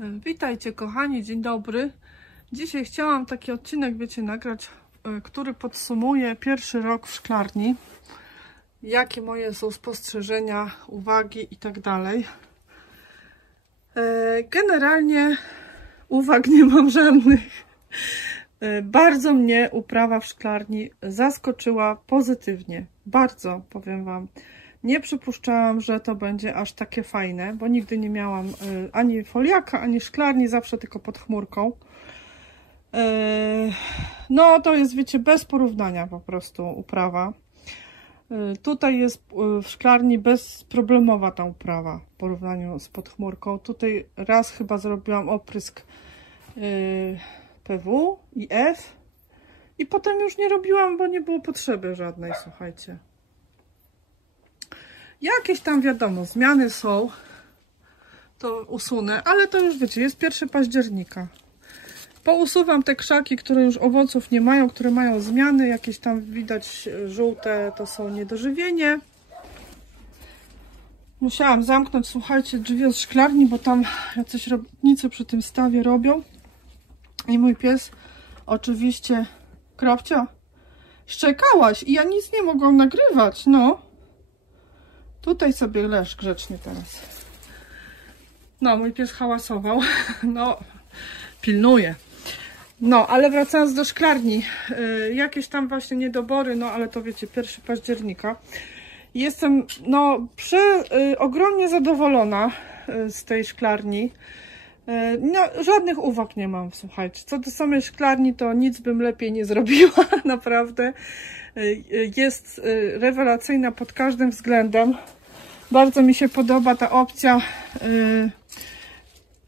Witajcie kochani, dzień dobry. Dzisiaj chciałam taki odcinek, wiecie, nagrać, który podsumuje pierwszy rok w szklarni. Jakie moje są spostrzeżenia, uwagi i tak dalej. Generalnie uwag nie mam żadnych. Bardzo mnie uprawa w szklarni zaskoczyła pozytywnie. Bardzo, powiem wam. Nie przypuszczałam, że to będzie aż takie fajne, bo nigdy nie miałam ani foliaka, ani szklarni, zawsze tylko pod chmurką. No to jest, wiecie, bez porównania po prostu uprawa. Tutaj jest w szklarni bezproblemowa ta uprawa w porównaniu z pod chmurką. Tutaj raz chyba zrobiłam oprysk PW i F i potem już nie robiłam, bo nie było potrzeby żadnej, słuchajcie. Jakieś tam, wiadomo, zmiany są, to usunę, ale to już wiecie, jest 1 października. Pousuwam te krzaki, które już owoców nie mają, które mają zmiany, jakieś tam widać żółte, to są niedożywienie. Musiałam zamknąć, słuchajcie, drzwi od szklarni, bo tam jacyś robotnicy przy tym stawie robią. I mój pies oczywiście, Krawcia, szczekałaś i ja nic nie mogłam nagrywać, no. Tutaj sobie leż grzecznie teraz. No, mój pies hałasował. No, pilnuje. No, ale wracając do szklarni. Jakieś tam właśnie niedobory, no ale to wiecie, 1 października. Jestem, no, ogromnie zadowolona z tej szklarni. No, żadnych uwag nie mam, słuchajcie. Co do samej szklarni, to nic bym lepiej nie zrobiła, naprawdę. Jest rewelacyjna pod każdym względem. Bardzo mi się podoba ta opcja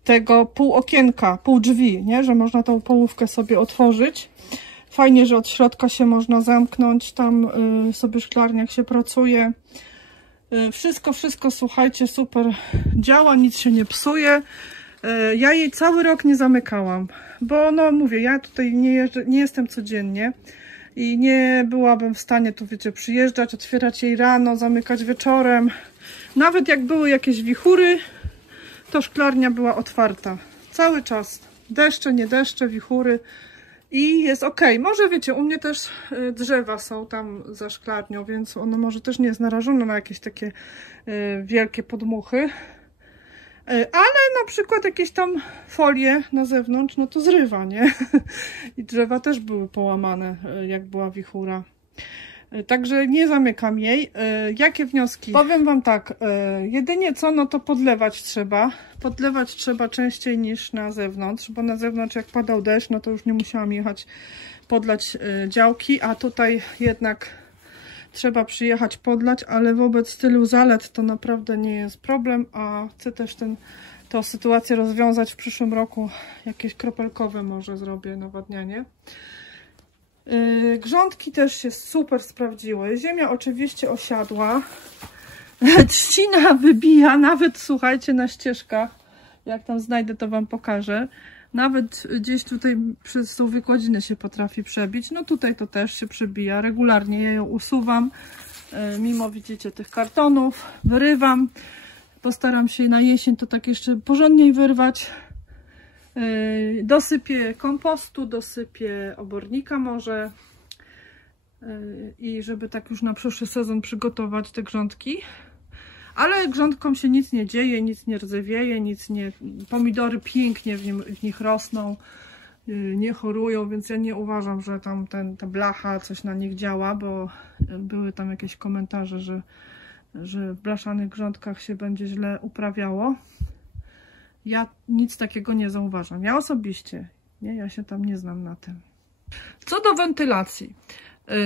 tego pół okienka, pół drzwi, nie? Że można tą połówkę sobie otworzyć. Fajnie, że od środka się można zamknąć, tam sobie szklarnia jak się pracuje. Wszystko, słuchajcie, super działa, nic się nie psuje. Ja jej cały rok nie zamykałam, bo no mówię, ja tutaj nie jestem codziennie i nie byłabym w stanie tu, wiecie, przyjeżdżać, otwierać jej rano, zamykać wieczorem. Nawet jak były jakieś wichury, to szklarnia była otwarta cały czas. Deszcze, nie deszcze, wichury i jest ok. Może wiecie, u mnie też drzewa są tam za szklarnią, więc ono może też nie jest narażone na jakieś takie wielkie podmuchy. Ale na przykład jakieś tam folie na zewnątrz, no to zrywa, nie? I drzewa też były połamane, jak była wichura. Także nie zamykam jej. Jakie wnioski? Powiem wam tak, jedynie co, no to podlewać trzeba. Podlewać trzeba częściej niż na zewnątrz, bo na zewnątrz jak padał deszcz, no to już nie musiałam jechać podlać działki, a tutaj jednak trzeba przyjechać podlać, ale wobec tylu zalet to naprawdę nie jest problem, a chcę też tę sytuację rozwiązać w przyszłym roku. Jakieś kropelkowe może zrobię nawadnianie. Grządki też się super sprawdziły. Ziemia oczywiście osiadła. Trzcina wybija, nawet słuchajcie, na ścieżkach. Jak tam znajdę, to wam pokażę. Nawet gdzieś tutaj przez tą wykładzinę się potrafi przebić. No tutaj to też się przebija. Regularnie ja ją usuwam. Mimo, widzicie, tych kartonów. Wyrywam. Postaram się na jesień to tak jeszcze porządniej wyrwać. Dosypię kompostu, dosypię obornika może. I żeby tak już na przyszły sezon przygotować te grządki. Ale grządkom się nic nie dzieje, nic nie rdzewieje, nic nie... Pomidory pięknie w nich rosną, nie chorują, więc ja nie uważam, że tam ta blacha coś na nich działa, bo były tam jakieś komentarze, że w blaszanych grządkach się będzie źle uprawiało. Ja nic takiego nie zauważam. Ja osobiście, nie, ja się tam nie znam na tym. Co do wentylacji.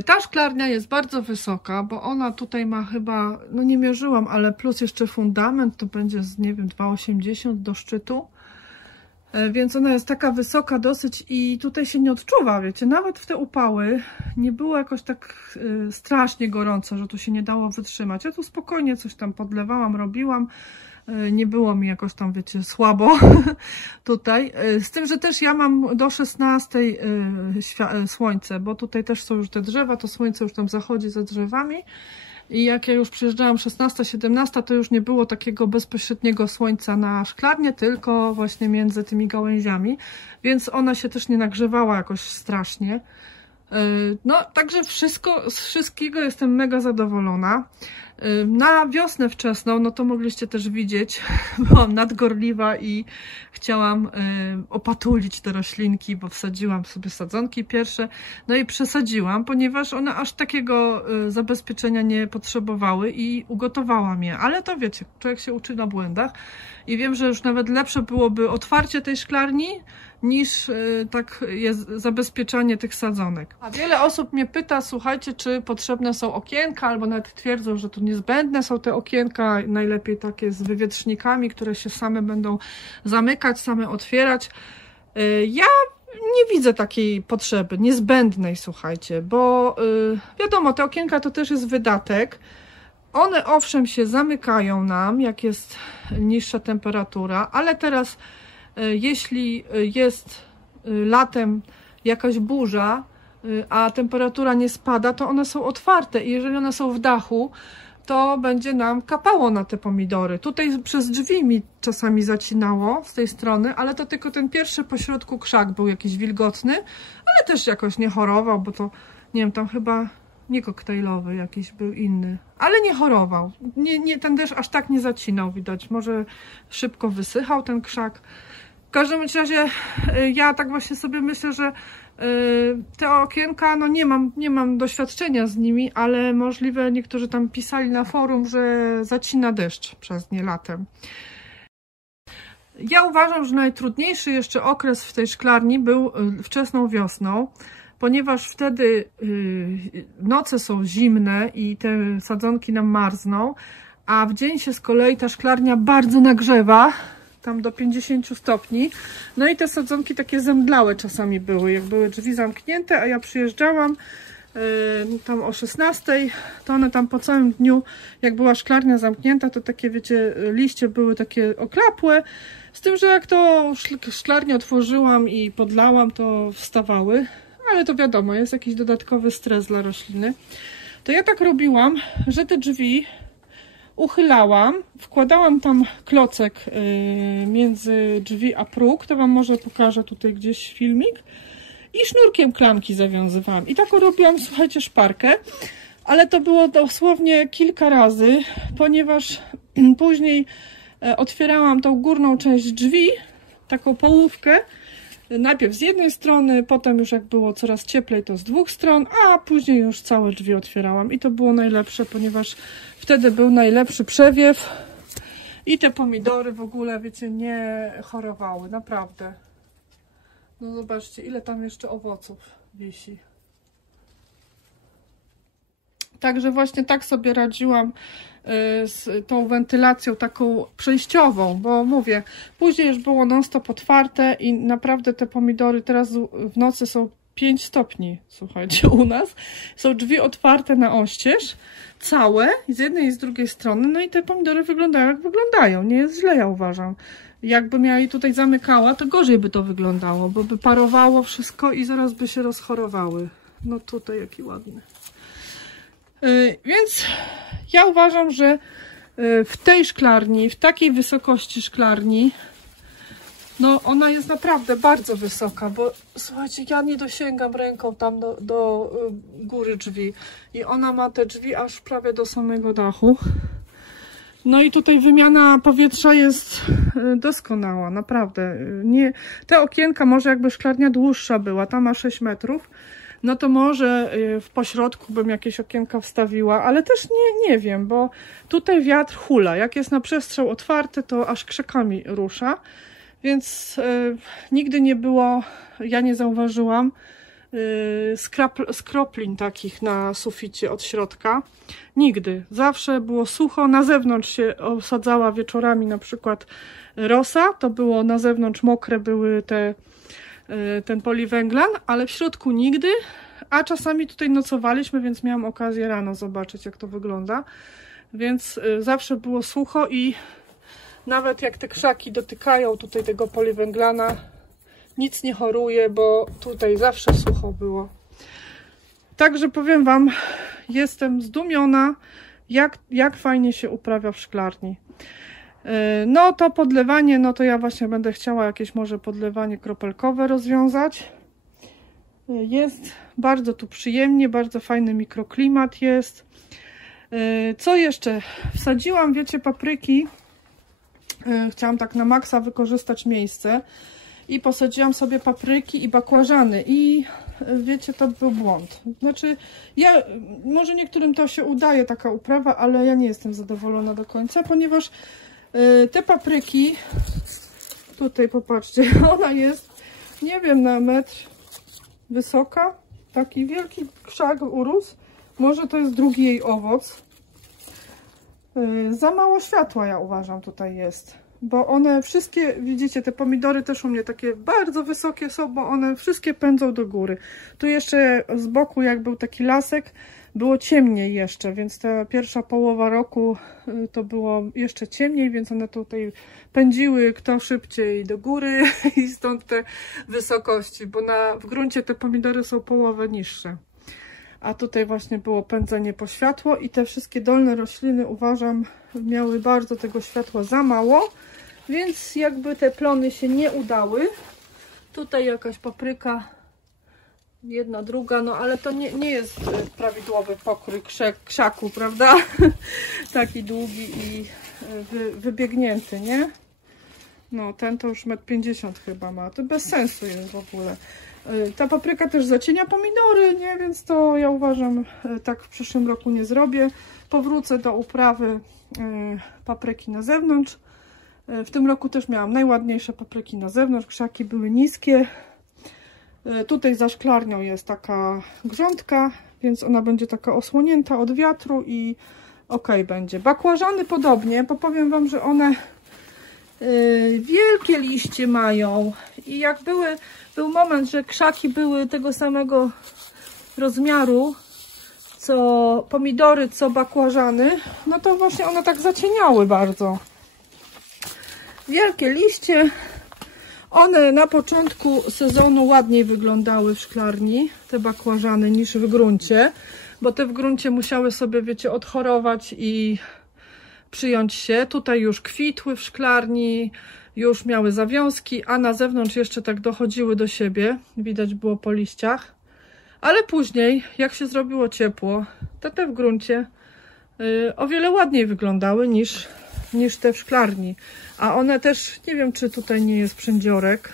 Ta szklarnia jest bardzo wysoka, bo ona tutaj ma chyba, no nie mierzyłam, ale plus jeszcze fundament, to będzie z, nie wiem, 2,80 do szczytu. Więc ona jest taka wysoka dosyć i tutaj się nie odczuwa, wiecie, nawet w te upały nie było jakoś tak strasznie gorąco, że tu się nie dało wytrzymać. Ja tu spokojnie coś tam podlewałam, robiłam. Nie było mi jakoś tam, wiecie, słabo tutaj. Z tym, że też ja mam do 16 słońce, bo tutaj też są już te drzewa, to słońce już tam zachodzi za drzewami. i jak ja już przyjeżdżałam 16-17, to już nie było takiego bezpośredniego słońca na szklarnię, tylko właśnie między tymi gałęziami, więc ona się też nie nagrzewała jakoś strasznie. No, także z wszystkiego jestem mega zadowolona. Na wiosnę wczesną, no to mogliście też widzieć, byłam nadgorliwa i chciałam opatulić te roślinki, bo wsadziłam sobie sadzonki pierwsze, no i przesadziłam, ponieważ one aż takiego zabezpieczenia nie potrzebowały i ugotowałam je, ale to wiecie, człowiek się uczy na błędach i wiem, że już nawet lepsze byłoby otwarcie tej szklarni, niż tak jest zabezpieczanie tych sadzonek. A wiele osób mnie pyta, słuchajcie, czy potrzebne są okienka, albo nawet twierdzą, że tu niezbędne są te okienka, najlepiej takie z wywietrznikami, które się same będą zamykać, same otwierać. Ja nie widzę takiej potrzeby, niezbędnej, słuchajcie, bo wiadomo, te okienka to też jest wydatek. One owszem się zamykają nam, jak jest niższa temperatura, ale teraz jeśli jest latem jakaś burza, a temperatura nie spada, to one są otwarte i jeżeli one są w dachu, to będzie nam kapało na te pomidory. Tutaj przez drzwi mi czasami zacinało z tej strony, ale to tylko ten pierwszy pośrodku krzak był jakiś wilgotny, ale też jakoś nie chorował, bo to, nie wiem, tam chyba nie koktajlowy jakiś był inny, ale nie chorował. Ten deszcz aż tak nie zacinał, widać. Może szybko wysychał ten krzak. W każdym razie ja tak właśnie sobie myślę, że te okienka, no nie mam doświadczenia z nimi, ale możliwe niektórzy tam pisali na forum, że zacina deszcz przez nie latem. Ja uważam, że najtrudniejszy jeszcze okres w tej szklarni był wczesną wiosną, ponieważ wtedy noce są zimne i te sadzonki nam marzną, a w dzień się z kolei ta szklarnia bardzo nagrzewa, tam do 50 stopni. No i te sadzonki takie zemdlałe czasami były, jak były drzwi zamknięte, a ja przyjeżdżałam tam o 16, to one tam po całym dniu, jak była szklarnia zamknięta, to takie, wiecie, liście były takie oklapłe, z tym, że jak to szklarnię otworzyłam i podlałam, to wstawały, ale to wiadomo, jest jakiś dodatkowy stres dla rośliny. To ja tak robiłam, że te drzwi uchylałam, wkładałam tam klocek między drzwi a próg, to wam może pokażę tutaj gdzieś filmik, i sznurkiem klamki zawiązywałam. I taką robiłam, słuchajcie, szparkę, ale to było dosłownie kilka razy, ponieważ później otwierałam tą górną część drzwi, taką połówkę, najpierw z jednej strony, potem już jak było coraz cieplej, to z dwóch stron, a później już całe drzwi otwierałam i to było najlepsze, ponieważ wtedy był najlepszy przewiew i te pomidory w ogóle, wiecie, nie chorowały, naprawdę. No zobaczcie, ile tam jeszcze owoców wisi. Także właśnie tak sobie radziłam z tą wentylacją taką przejściową, bo mówię, później już było non-stop otwarte i naprawdę te pomidory teraz w nocy są 5 stopni, słuchajcie, u nas. Są drzwi otwarte na oścież, całe, z jednej i z drugiej strony, no i te pomidory wyglądają jak wyglądają, nie jest źle, ja uważam. Jakbym ja je tutaj zamykała, to gorzej by to wyglądało, bo by parowało wszystko i zaraz by się rozchorowały. No tutaj jaki ładny. Więc ja uważam, że w tej szklarni, w takiej wysokości szklarni, no ona jest naprawdę bardzo wysoka, bo słuchajcie, ja nie dosięgam ręką tam do góry drzwi i ona ma te drzwi aż prawie do samego dachu. No i tutaj wymiana powietrza jest doskonała, naprawdę. Te okienka, może jakby szklarnia dłuższa była, ta ma 6 metrów, no to może w pośrodku bym jakieś okienka wstawiła, ale też nie wiem, bo tutaj wiatr hula. Jak jest na przestrzał otwarty, to aż krzakami rusza, więc nigdy nie było, ja nie zauważyłam skroplin takich na suficie od środka. Nigdy. Zawsze było sucho. Na zewnątrz się osadzała wieczorami na przykład rosa, to było na zewnątrz mokre były ten poliwęglan, ale w środku nigdy, a czasami tutaj nocowaliśmy, więc miałam okazję rano zobaczyć, jak to wygląda. Więc zawsze było sucho i nawet jak te krzaki dotykają tutaj tego poliwęglana, nic nie choruje, bo tutaj zawsze sucho było. Także powiem wam, jestem zdumiona jak fajnie się uprawia w szklarni. No to podlewanie, no to ja właśnie będę chciała jakieś może podlewanie kropelkowe rozwiązać. Jest bardzo tu przyjemnie, bardzo fajny mikroklimat jest. Co jeszcze? Wsadziłam, wiecie, papryki. Chciałam tak na maksa wykorzystać miejsce i posadziłam sobie papryki i bakłażany i wiecie, to był błąd. Znaczy, może niektórym to się udaje, taka uprawa, ale ja nie jestem zadowolona do końca, ponieważ te papryki, tutaj popatrzcie, ona jest, nie wiem, na metr wysoka, taki wielki krzak urósł, może to jest drugi jej owoc. Za mało światła, ja uważam, tutaj jest, bo one wszystkie, widzicie, te pomidory też u mnie takie bardzo wysokie są, bo one wszystkie pędzą do góry. Tu jeszcze z boku, jak był taki lasek, było ciemniej jeszcze, więc ta pierwsza połowa roku to było jeszcze ciemniej, więc one tutaj pędziły kto szybciej do góry i stąd te wysokości, bo w gruncie te pomidory są połowę niższe. A tutaj właśnie było pędzenie po światło i te wszystkie dolne rośliny, uważam, miały bardzo tego światła za mało, więc jakby te plony się nie udały. Tutaj jakaś papryka, jedna, druga, no ale to nie jest prawidłowy pokrój krzaku, prawda? Taki długi i wybiegnięty, nie? No ten to już 1,50 m chyba ma, to bez sensu jest w ogóle. Ta papryka też zacienia pomidory, nie? Więc to ja uważam, tak w przyszłym roku nie zrobię. Powrócę do uprawy papryki na zewnątrz. W tym roku też miałam najładniejsze papryki na zewnątrz, krzaki były niskie. Tutaj za szklarnią jest taka grządka, więc ona będzie taka osłonięta od wiatru i ok będzie. Bakłażany podobnie, bo powiem wam, że one wielkie liście mają i jak był moment, że krzaki były tego samego rozmiaru co pomidory, co bakłażany, no to właśnie one tak zacieniały bardzo. Wielkie liście, one na początku sezonu ładniej wyglądały w szklarni, te bakłażany, niż w gruncie, bo te w gruncie musiały sobie, wiecie, odchorować i przyjąć się. Tutaj już kwitły w szklarni, już miały zawiązki, a na zewnątrz jeszcze tak dochodziły do siebie, widać było po liściach. Ale później, jak się zrobiło ciepło, to te w gruncie o wiele ładniej wyglądały niż te w szklarni. A one też, nie wiem, czy tutaj nie jest przędziorek,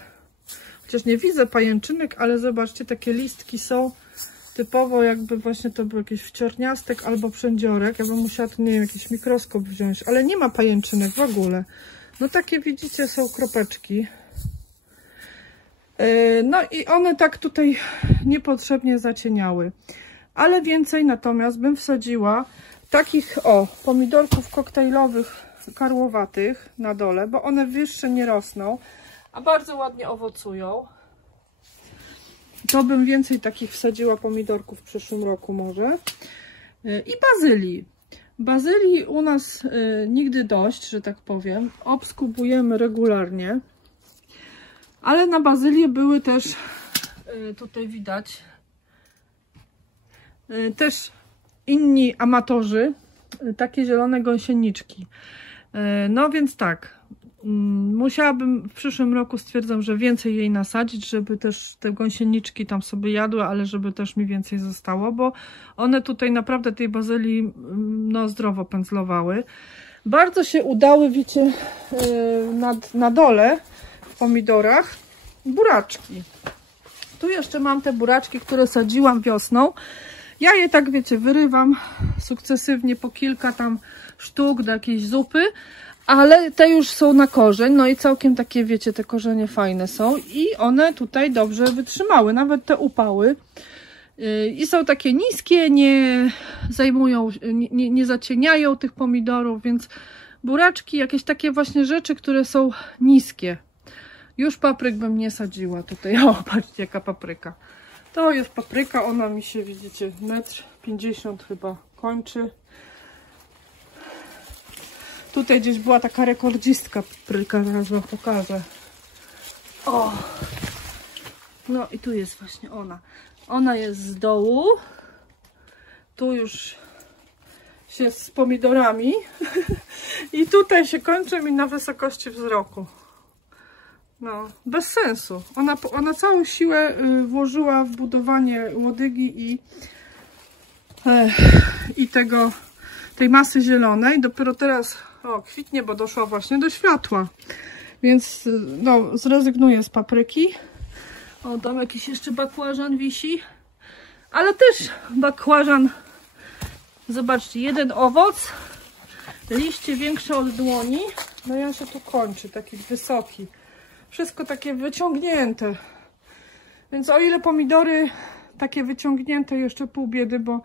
chociaż nie widzę pajęczynek, ale zobaczcie, takie listki są typowo, jakby właśnie to był jakiś wciorniastek albo przędziorek. Ja bym musiała tu, nie wiem, jakiś mikroskop wziąć, ale nie ma pajęczynek w ogóle. No takie, widzicie, są kropeczki. No i one tak tutaj niepotrzebnie zacieniały. Ale więcej natomiast bym wsadziła takich, pomidorków koktajlowych, karłowatych na dole, bo one wyższe nie rosną, a bardzo ładnie owocują. To bym więcej takich wsadziła pomidorków w przyszłym roku może. I bazylii. Bazylii u nas nigdy dość, że tak powiem. Obskubujemy regularnie. Ale na bazylię były też, tutaj widać, też inni amatorzy, takie zielone gąsieniczki. No więc tak, musiałabym w przyszłym roku, stwierdzam, że więcej jej nasadzić, żeby też te gąsieniczki tam sobie jadły, ale żeby też mi więcej zostało, bo one tutaj naprawdę tej bazylii no, zdrowo pędzlowały. Bardzo się udały, wiecie, na dole w pomidorach buraczki. Tu jeszcze mam te buraczki, które sadziłam wiosną. Ja je tak, wiecie, wyrywam sukcesywnie po kilka tam sztuk do jakiejś zupy, ale te już są na korzeń, no i całkiem takie, wiecie, te korzenie fajne są i one tutaj dobrze wytrzymały, nawet te upały. I są takie niskie, nie zajmują, nie zacieniają tych pomidorów, więc buraczki, jakieś takie właśnie rzeczy, które są niskie. Już papryk bym nie sadziła tutaj. O, patrzcie, jaka papryka. To jest papryka, ona mi się, widzicie, 1,50 m chyba kończy. Tutaj gdzieś była taka rekordzistka papryka, zaraz wam pokażę. O! No i tu jest właśnie ona. Ona jest z dołu. Tu już się z pomidorami. I tutaj się kończy mi na wysokości wzroku. No, bez sensu. Ona całą siłę włożyła w budowanie łodygi i tej masy zielonej. Dopiero teraz kwitnie, bo doszła właśnie do światła. Więc no, zrezygnuję z papryki. O, tam jakiś jeszcze bakłażan wisi. Ale też bakłażan. Zobaczcie, jeden owoc. Liście większe od dłoni. No i on się tu kończy, taki wysoki. Wszystko takie wyciągnięte. Więc o ile pomidory takie wyciągnięte, jeszcze pół biedy, bo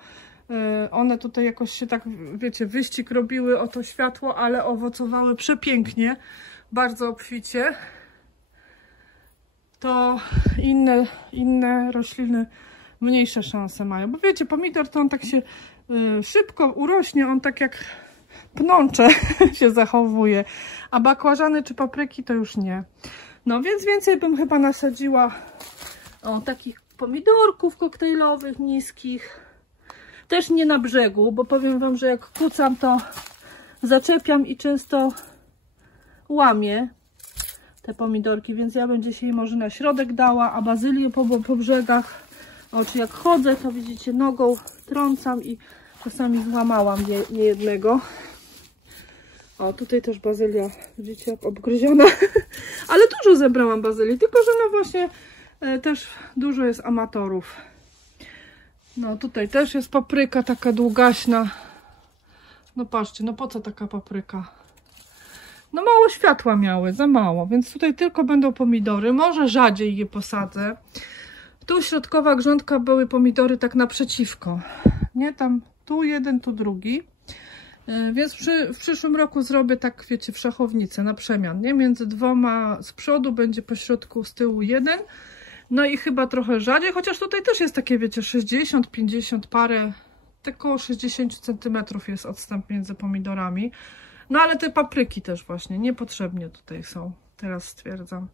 one tutaj jakoś się tak, wiecie, wyścig robiły o to światło, ale owocowały przepięknie, bardzo obficie. To inne rośliny mniejsze szanse mają. Bo wiecie, pomidor to on tak się szybko urośnie, on tak jak pnącze się zachowuje, a bakłażany czy papryki to już nie. No więc więcej bym chyba nasadziła takich pomidorków koktajlowych, niskich. Też nie na brzegu, bo powiem wam, że jak kucam, to zaczepiam i często łamię te pomidorki, więc ja bym dzisiaj może na środek dała, a bazylię po brzegach. Czy jak chodzę, to widzicie, nogą trącam i czasami złamałam niejednego. O, tutaj też bazylia, widzicie, jak obgryziona. Ale dużo zebrałam bazylii, tylko że no właśnie też dużo jest amatorów. No tutaj też jest papryka taka długaśna. No patrzcie, no po co taka papryka? No mało światła miały, za mało, więc tutaj tylko będą pomidory. Może rzadziej je posadzę. Tu środkowa grządka były pomidory tak naprzeciwko. Nie, tam tu jeden, tu drugi. Więc w przyszłym roku zrobię tak, wiecie, w szachownicę na przemian, nie? Między dwoma z przodu będzie po środku, z tyłu jeden. No i chyba trochę rzadziej, chociaż tutaj też jest takie, wiecie, 60, 50 parę, około 60 cm jest odstęp między pomidorami. No ale te papryki też właśnie niepotrzebnie tutaj są, teraz stwierdzam.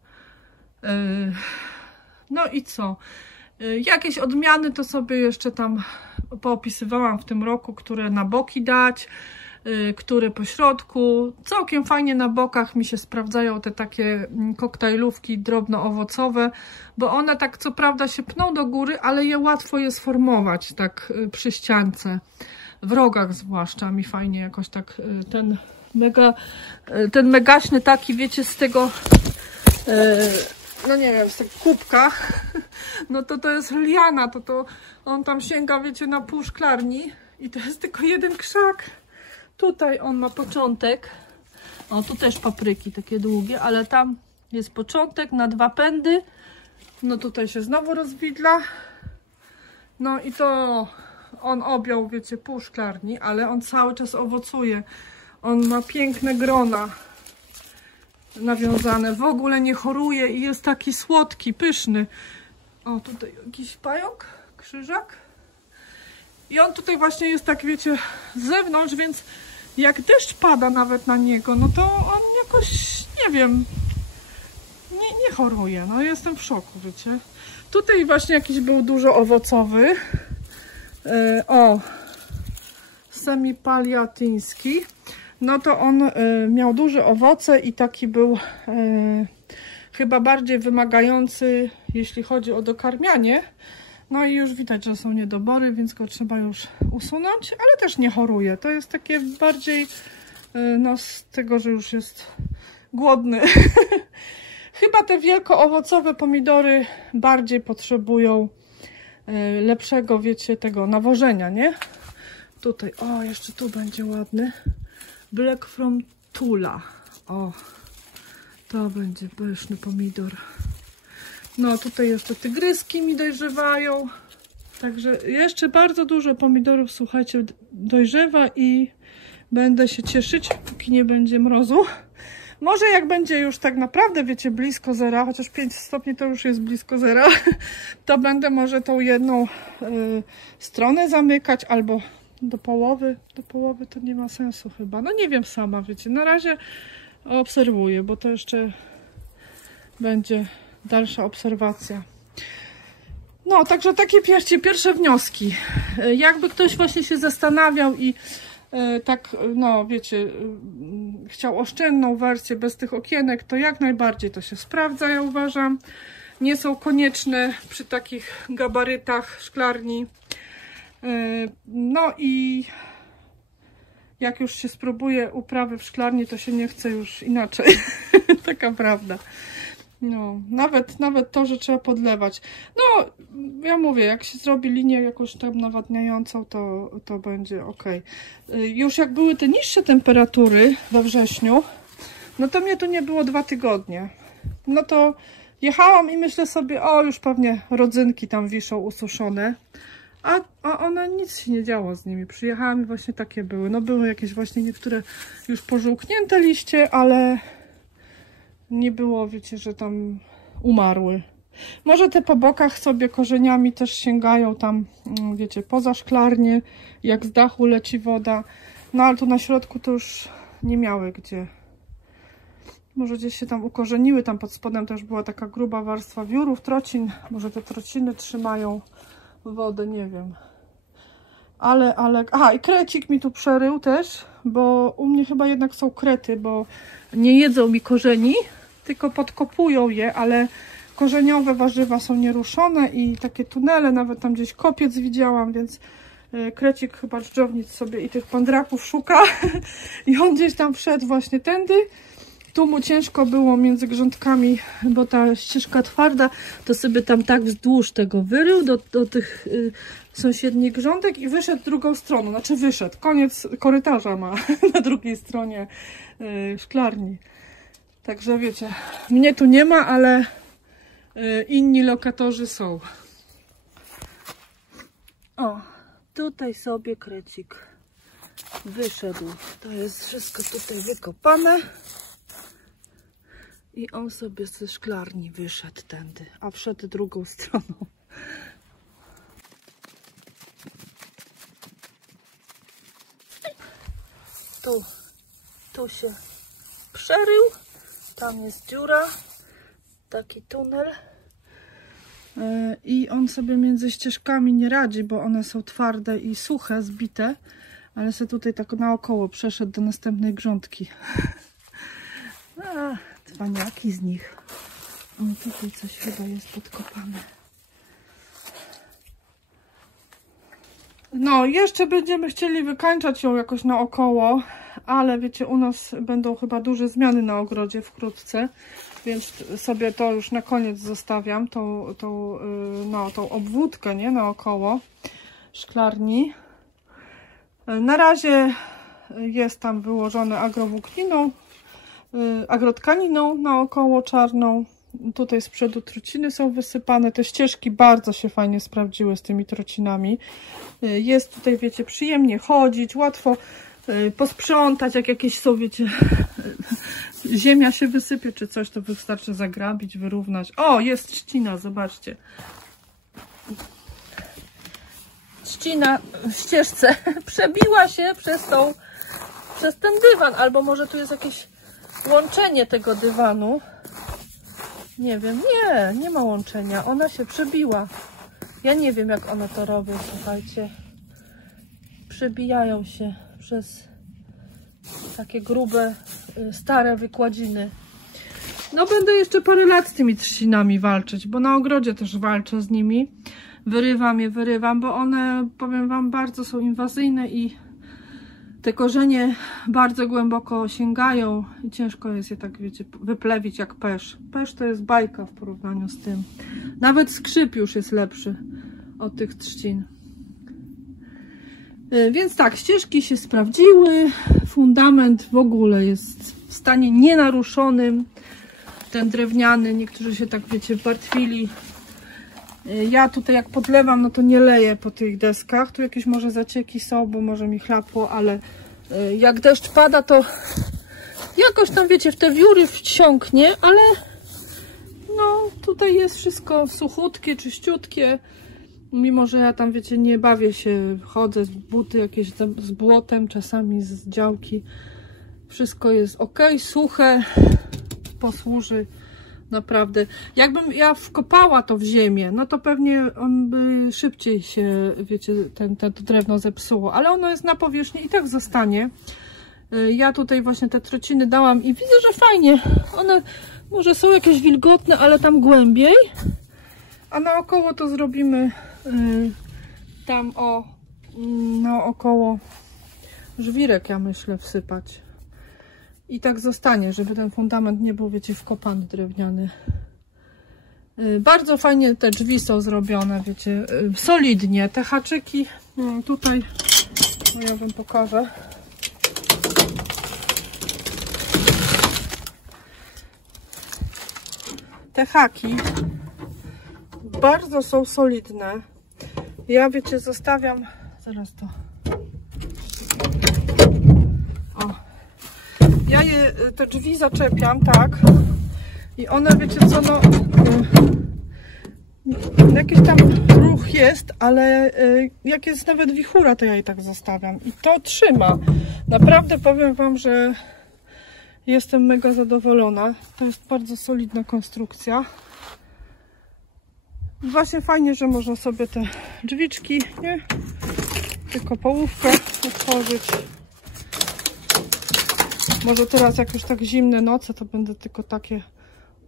No i co? Jakieś odmiany to sobie jeszcze tam poopisywałam w tym roku, które na boki dać, które po środku. Całkiem fajnie na bokach mi się sprawdzają te takie koktajlówki drobnoowocowe, bo one tak co prawda się pną do góry, ale je łatwo je sformować tak przy ściance, w rogach zwłaszcza mi fajnie jakoś tak ten megaśny taki, wiecie, z tego no nie wiem, z tego kubka, no to jest liana, to on tam sięga, wiecie, na pół szklarni i to jest tylko jeden krzak. Tutaj on ma początek, o tu też papryki takie długie, ale tam jest początek na dwa pędy, no tutaj się znowu rozwidla, no i to on objął, wiecie, pół szklarni, ale on cały czas owocuje, on ma piękne grona nawiązane, w ogóle nie choruje i jest taki słodki, pyszny. O, tutaj jakiś pająk, krzyżak. I on tutaj właśnie jest tak, wiecie, z zewnątrz, więc jak deszcz pada nawet na niego, no to on jakoś, nie wiem, nie choruje. No jestem w szoku, wiecie. Tutaj właśnie jakiś był dużo owocowy. O, semipaliatyński. No to on miał duże owoce i taki był chyba bardziej wymagający, jeśli chodzi o dokarmianie. No i już widać, że są niedobory, więc go trzeba już usunąć, ale też nie choruje. To jest takie bardziej no z tego, że już jest głodny. Chyba te wielkoowocowe pomidory bardziej potrzebują lepszego, wiecie, tego nawożenia, nie? Tutaj, o, jeszcze tu będzie ładny. Black from Tula. O, to będzie pyszny pomidor. No tutaj jeszcze tygryski mi dojrzewają. Także jeszcze bardzo dużo pomidorów, słuchajcie, dojrzewa i będę się cieszyć, póki nie będzie mrozu. Może jak będzie już tak naprawdę, wiecie, blisko zera, chociaż 5 stopni to już jest blisko zera, to będę może tą jedną stronę zamykać albo do połowy. Do połowy to nie ma sensu chyba. No nie wiem sama, wiecie. Na razie obserwuję, bo to jeszcze będzie dalsza obserwacja. No, także takie pierwsze wnioski. Jakby ktoś właśnie się zastanawiał i tak, no wiecie, chciał oszczędną wersję bez tych okienek, to jak najbardziej to się sprawdza, ja uważam. Nie są konieczne przy takich gabarytach szklarni. No i jak już się spróbuje uprawy w szklarni, to się nie chce już inaczej. Taka prawda. No, nawet to, że trzeba podlewać. No, ja mówię, jak się zrobi linię jakąś tam nawadniającą, to będzie ok. Już jak były te niższe temperatury we wrześniu, no to mnie tu nie było 2 tygodnie. No to jechałam i myślę sobie, o, już pewnie rodzynki tam wiszą ususzone. A one, nic się nie działo z nimi. Przyjechałam i właśnie takie były. No były jakieś właśnie niektóre już pożółknięte liście, ale nie było, wiecie, że tam umarły. Może te po bokach sobie korzeniami też sięgają tam, wiecie, poza szklarnię, jak z dachu leci woda. No ale tu na środku to już nie miały gdzie. Może gdzieś się tam ukorzeniły, tam pod spodem też była taka gruba warstwa wiórów, trocin. Może te trociny trzymają wodę, nie wiem. Ale... Aha, i krecik mi tu przerył też, bo u mnie chyba jednak są krety, bo nie jedzą mi korzeni, tylko podkopują je, ale korzeniowe warzywa są nieruszone i takie tunele, nawet tam gdzieś kopiec widziałam, więc krecik chyba dżdżownic sobie i tych pandraków szuka i on gdzieś tam wszedł właśnie tędy. Tu mu ciężko było między grządkami, bo ta ścieżka twarda, to sobie tam tak wzdłuż tego wyrył do tych sąsiednich grządek i wyszedł drugą stroną. Znaczy wyszedł, koniec korytarza ma na drugiej stronie szklarni. Także wiecie, mnie tu nie ma, ale inni lokatorzy są. O, tutaj sobie krecik wyszedł. To jest wszystko tutaj wykopane. I on sobie ze szklarni wyszedł tędy, a wszedł drugą stroną. Tu się przerył, tam jest dziura, taki tunel. I on sobie między ścieżkami nie radzi, bo one są twarde i suche, zbite, ale sobie tutaj tak naokoło przeszedł do następnej grządki. Cwaniaki z nich. O, tutaj coś chyba jest podkopane. No, jeszcze będziemy chcieli wykańczać ją jakoś naokoło, ale wiecie, u nas będą chyba duże zmiany na ogrodzie wkrótce, więc sobie to już na koniec zostawiam, tą obwódkę, nie, naokoło szklarni. Na razie jest tam wyłożone agrowłókniną, agrotkaniną naokoło czarną. Tutaj z przodu trociny są wysypane. Te ścieżki bardzo się fajnie sprawdziły z tymi trocinami. Jest tutaj, wiecie, przyjemnie chodzić, łatwo posprzątać, jak jakieś są, wiecie, ziemia się wysypie czy coś, to wystarczy zagrabić, wyrównać. O, jest trzcina, zobaczcie. Trzcina w ścieżce przebiła się przez ten dywan, albo może tu jest jakieś łączenie tego dywanu. Nie wiem, nie ma łączenia. Ona się przebiła. Ja nie wiem, jak one to robią, słuchajcie. Przebijają się przez takie grube, stare wykładziny. No będę jeszcze parę lat z tymi trzcinami walczyć, bo na ogrodzie też walczę z nimi. Wyrywam, bo one, powiem wam, bardzo są inwazyjne i te korzenie bardzo głęboko sięgają i ciężko jest je, tak wiecie, wyplewić jak pesz. Pesz to jest bajka w porównaniu z tym. Nawet skrzyp już jest lepszy od tych trzcin. Więc tak, ścieżki się sprawdziły, fundament w ogóle jest w stanie nienaruszonym. Ten drewniany, niektórzy się tak, wiecie, martwili. Ja tutaj jak podlewam, no to nie leję po tych deskach. Tu jakieś może zacieki są, bo może mi chlapło, ale jak deszcz pada, to jakoś tam, wiecie, w te wióry wsiąknie, ale no tutaj jest wszystko suchutkie, czyściutkie. Mimo że ja tam, wiecie, nie bawię się, chodzę z buty jakieś z błotem, czasami z działki. Wszystko jest ok, suche, posłuży Naprawdę. Jakbym ja wkopała to w ziemię, no to pewnie on by szybciej się, wiecie, to drewno zepsuło. Ale ono jest na powierzchni i tak zostanie. Ja tutaj właśnie te trociny dałam i widzę, że fajnie. One może są jakieś wilgotne, ale tam głębiej. A naokoło to zrobimy tam naokoło żwirek, ja myślę, wsypać. I tak zostanie, żeby ten fundament nie był, wiecie, wkopany drewniany. Bardzo fajnie te drzwi są zrobione, wiecie, solidnie. Te haczyki tutaj, no ja wam pokażę. Te haki bardzo są solidne. Ja, wiecie, zostawiam, zaraz to. O. Ja te drzwi zaczepiam, tak. I one, wiecie co, no jakiś tam ruch jest, ale jak jest nawet wichura, to ja je tak zostawiam. I to trzyma. Naprawdę powiem wam, że jestem mega zadowolona. To jest bardzo solidna konstrukcja. Właśnie fajnie, że można sobie te drzwiczki, nie? Tylko połówkę otworzyć. Może teraz, jak już tak zimne noce, to będę tylko takie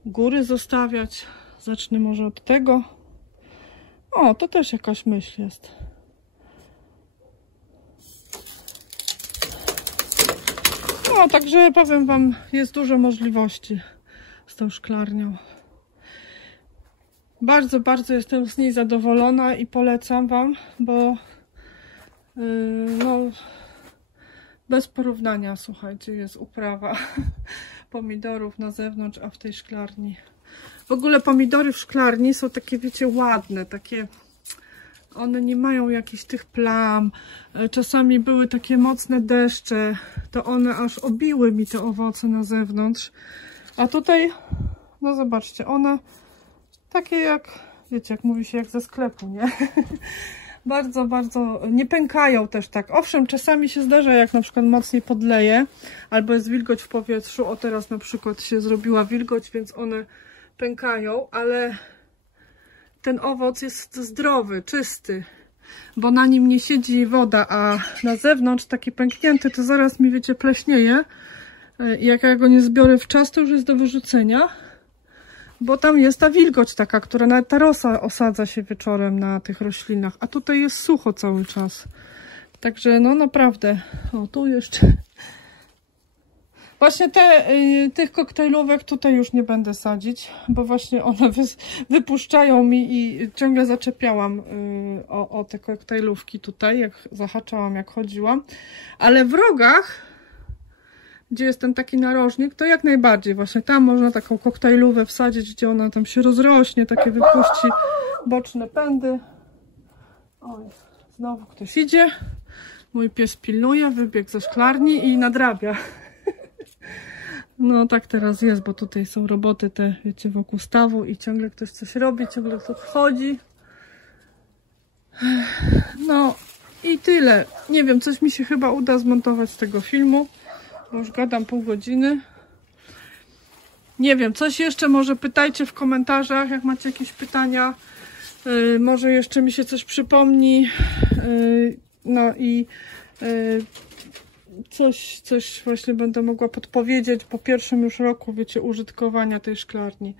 góry zostawiać. Zacznę może od tego. O, to też jakaś myśl jest. No, także powiem wam, jest dużo możliwości z tą szklarnią. Bardzo, bardzo jestem z niej zadowolona i polecam wam, bo no, bez porównania, słuchajcie, jest uprawa pomidorów na zewnątrz, a w tej szklarni. W ogóle pomidory w szklarni są takie, wiecie, ładne, takie, one nie mają jakichś tych plam. Czasami były takie mocne deszcze, to one aż obiły mi te owoce na zewnątrz. A tutaj, no zobaczcie, one takie jak, wiecie, jak mówi się, jak ze sklepu, nie? Bardzo, bardzo nie pękają też tak. Owszem, czasami się zdarza, jak na przykład mocniej podleje, albo jest wilgoć w powietrzu. O, teraz na przykład się zrobiła wilgoć, więc one pękają, ale ten owoc jest zdrowy, czysty, bo na nim nie siedzi woda, a na zewnątrz taki pęknięty, to zaraz mi, wiecie, pleśnieje. Jak ja go nie zbiorę w czas, to już jest do wyrzucenia. Bo tam jest ta wilgoć taka, która nawet ta rosa osadza się wieczorem na tych roślinach. A tutaj jest sucho cały czas. Także no naprawdę. O, tu jeszcze. Właśnie tych koktajlówek tutaj już nie będę sadzić, bo właśnie one wypuszczają mi i ciągle zaczepiałam o te koktajlówki tutaj, jak zahaczałam, jak chodziłam. Ale w rogach, gdzie jest ten taki narożnik, to jak najbardziej właśnie tam można taką koktajlówę wsadzić, gdzie ona tam się rozrośnie, takie wypuści boczne pędy. Oj, znowu ktoś idzie. Mój pies pilnuje, wybiegł ze szklarni i nadrabia. No tak teraz jest, bo tutaj są roboty te, wiecie, wokół stawu i ciągle ktoś coś robi, ciągle ktoś wchodzi. No i tyle. Nie wiem, coś mi się chyba uda zmontować z tego filmu. Bo już gadam pół godziny. Nie wiem, coś jeszcze może pytajcie w komentarzach, jak macie jakieś pytania. Może jeszcze mi się coś przypomni. No i coś właśnie będę mogła podpowiedzieć po pierwszym już roku, wiecie, użytkowania tej szklarni.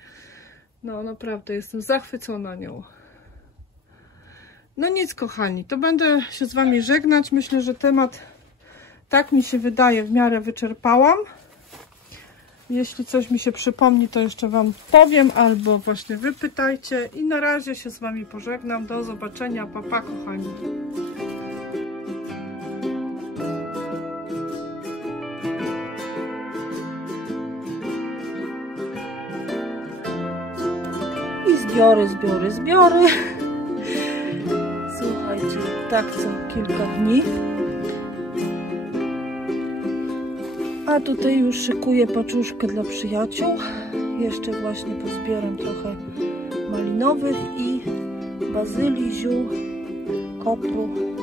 No naprawdę jestem zachwycona nią. No nic, kochani, to będę się z wami żegnać. Myślę, że temat, tak mi się wydaje, w miarę wyczerpałam. Jeśli coś mi się przypomni, to jeszcze wam powiem, albo właśnie wy pytajcie. I na razie się z wami pożegnam. Do zobaczenia. Pa, pa, kochani. I zbiory. Słuchajcie, tak co kilka dni. A tutaj już szykuję paczuszkę dla przyjaciół. Jeszcze właśnie pozbieram trochę malinowych i bazylii, ziół, kopru.